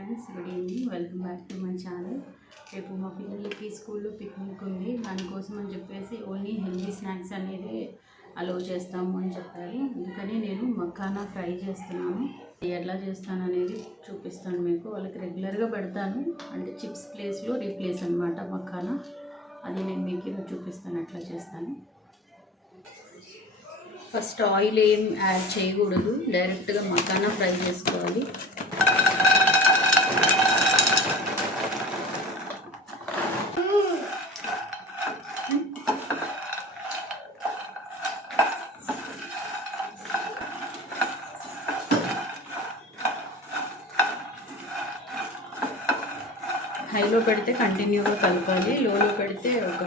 Friends good evening welcome back to my channel రేపు మా పిల్లలకి స్కూల్లో పిక్నిక్ ఉంది. దానికోసం అని చెప్పేసి ఓన్లీ హెల్దీ స్నాక్స్ అనేది అలో చేస్తాము అని చెప్పారు. అందుకని నేను మక్కానా ఫ్రై చేస్తున్నాను. ఎట్లా చేస్తాను అనేది చూపిస్తాను మీకు. వాళ్ళకి రెగ్యులర్గా పెడతాను. అంటే చిప్స్ ప్లేస్లో రీప్లేస్ అనమాట మక్కానా. అది నేను మీకు ఇలా చూపిస్తాను ఎట్లా చేస్తాను. ఫస్ట్ ఆయిల్ ఏం యాడ్ చేయకూడదు. డైరెక్ట్గా మకానా ఫ్రై చేసుకోవాలి. హైలో పెడితే కంటిన్యూగా కలపాలి లోలో పెడితే ఒక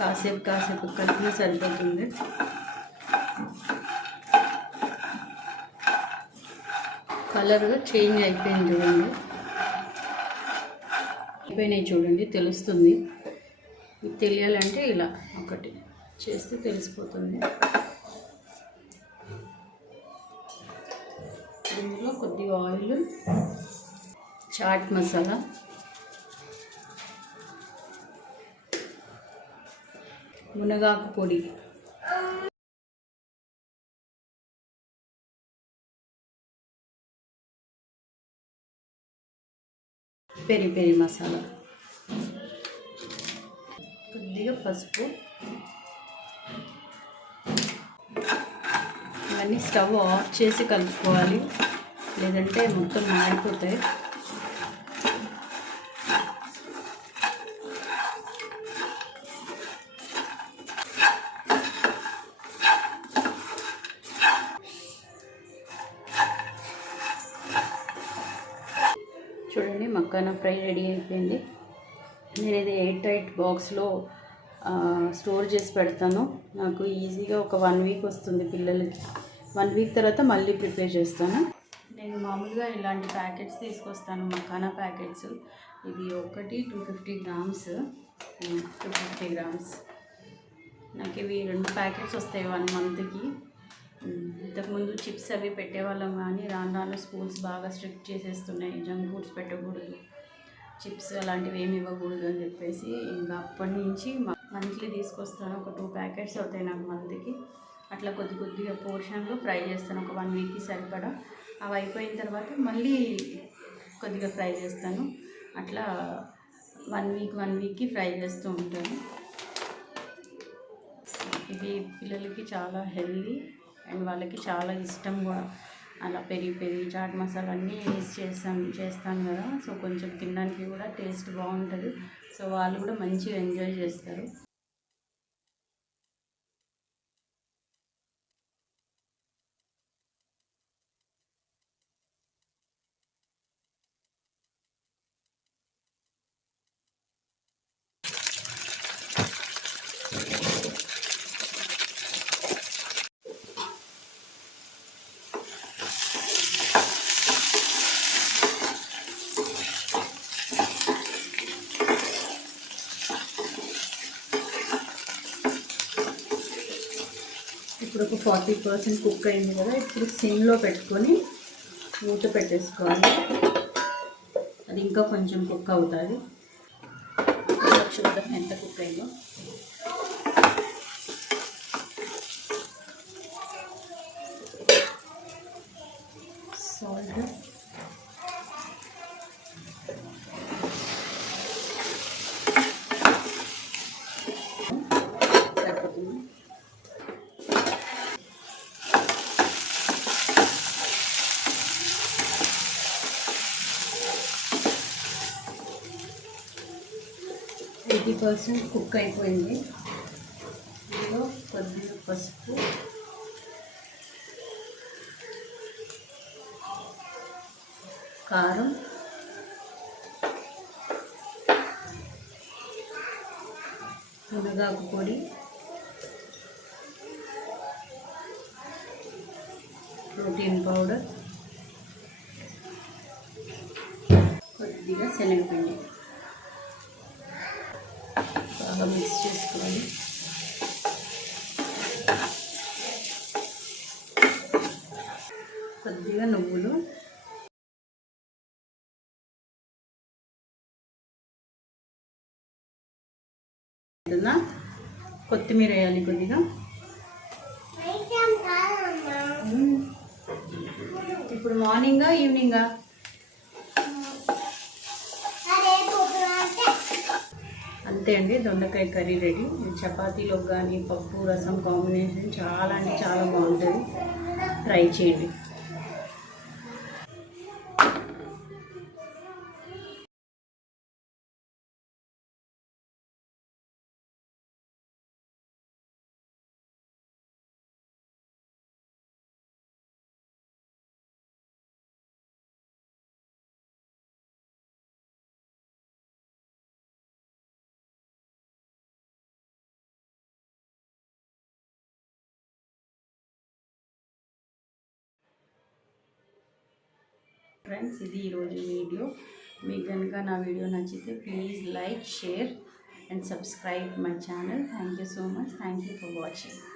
కాసేపు కాసేపు కలిపినా సరిపోతుంది. కలర్ చేంజ్ అయిపోయింది చూడండి. అయిపోయినాయి చూడండి తెలుస్తుంది. తెలియాలంటే ఇలా ఒకటి చేస్తే తెలిసిపోతుంది. ఇందులో కొద్దిగా ఆయిల్ చాట్ మసాలా. మునగాకు పొడి పెరి పెరి మసాలా. కొద్దిగా పసుపు. ఇవన్నీ స్టవ్ ఆఫ్ చేసి కలుపుకోవాలి. లేదంటే మొత్తం మారిపోతాయి చూడండి మక్కాన ఫ్రై రెడీ అయిపోయింది. నేను ఇది ఎయిట్ ఎయిట్ బాక్స్లో స్టోర్ చేసి పెడతాను. నాకు ఈజీగా ఒక వన్ వీక్ వస్తుంది పిల్లలకి. వన్ వీక్ తర్వాత మళ్ళీ ప్రిపేర్ చేస్తాను. నేను మామూలుగా ఇలాంటి ప్యాకెట్స్ తీసుకొస్తాను మకానా ప్యాకెట్స్. ఇది ఒకటి two fifty grams. Two fifty grams. నాకు ఇవి రెండు ప్యాకెట్స్ వస్తాయి వన్ మంత్కి. ఇంతకుముందు చిప్స్ అవి పెట్టేవాళ్ళం కానీ రాను రాను స్కూల్స్ బాగా స్ట్రిక్ట్ చేసేస్తున్నాయి. జంక్ ఫుడ్స్ పెట్టకూడదు. చిప్స్ అలాంటివి ఏమి ఇవ్వకూడదు అని చెప్పేసి ఇంకా అప్పటి నుంచి మంత్లీ తీసుకొస్తాను. ఒక టూ ప్యాకెట్స్ అవుతాయి నాకు మంత్కి. అట్లా కొద్ది కొద్దిగా పోర్షన్లో ఫ్రై చేస్తాను. ఒక వన్ వీక్కి సరిపడా. అవి అయిపోయిన తర్వాత మళ్ళీ కొద్దిగా ఫ్రై చేస్తాను. అట్లా వన్ వీక్ వన్ వీక్కి ఫ్రై చేస్తూ ఉంటాను. ఇది పిల్లలకి చాలా హెల్దీ. అండ్ వాళ్ళకి చాలా ఇష్టం కూడా అలా పెరిగి పెరిగి చాట్ మసాలా అన్నీ వేసి చేస్తాను చేస్తాను కదా. సో కొంచెం తినడానికి కూడా టేస్ట్ బాగుంటుంది. సో వాళ్ళు కూడా మంచిగా ఎంజాయ్ చేస్తారు ఇప్పుడు ఒక ఫార్టీ పర్సెంట్ కుక్ అయింది కదా ఇప్పుడు సిమ్లో పెట్టుకొని మూత పెట్టేసుకోవాలి. అది ఇంకా కొంచెం కుక్ అవుతుంది. చూద్దాం ఎంత కుక్ అయిందో సాల్ట్ సరిపోతుంది ఎయిటీ పర్సెంట్ కుక్ అయిపోయింది. ఇందులో కొద్దిగా పసుపు. కారం. మునగాకు పొడి. Protein powder. కొద్దిగా శనగపిండి. బాగా మిక్స్ చేసుకోవాలి. కొద్దిగా నువ్వులు. కొత్తిమీర వేయాలి కొద్దిగా. ఇప్పుడు మార్నింగా ఈవినింగా అంతే అండి దొండకాయ కర్రీ రెడీ. చపాతీలో కానీ పప్పు రసం కాంబినేషన్ చాలా అంటే చాలా బాగుంటుంది. ట్రై చేయండి. ఫ్రెండ్స్ ఇది ఈరోజు వీడియో మీకు కనుక నా వీడియో నచ్చితే please like share and subscribe my channel thank you so much thank you for watching